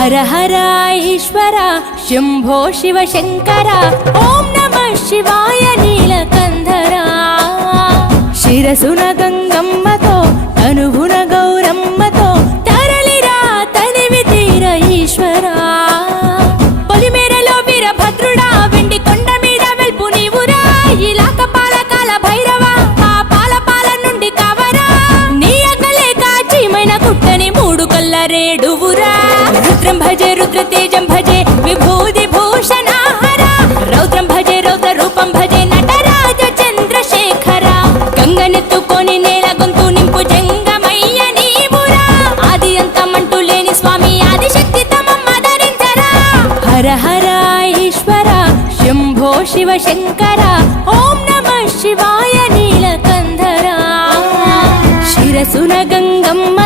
హర హర ఈశ్వర శంభో శివ శంకర ఓం నమః శివాయ నీలకంధర శిరసున గంగమ్మతో తనువున గౌరమ్మతో తరలిరా తనివి తీర ఈశ్వరా పొలిమేరలో వీరభద్రుడా వెండి కొండ మీద వెల్పు నీవురా ఇలాక పాలకాల భైరవ ఆ పాల నుండి కవరా నీ అగలే కాచీమైన కుట్టని మూడు కల్ల రేడువురా రుద్రం భజే రుద్ర తేజం భజే విభూతి భూషణాహర రౌద్రం భజే రౌద్ర రూపం భజే నటరాజ చంద్రశేఖర గంగనెత్తుకొని నేల గొంతు నింపు జంగమయ్య నీవురా ఆది అంతమంటూ లేని స్వామి ఆదిశక్తి తమమ్మ ధరించరా హర హర ఈశ్వర శంభో శివ శంకర ఓం నమః శివాయ నీలకంధర శిరసున గంగమ్మ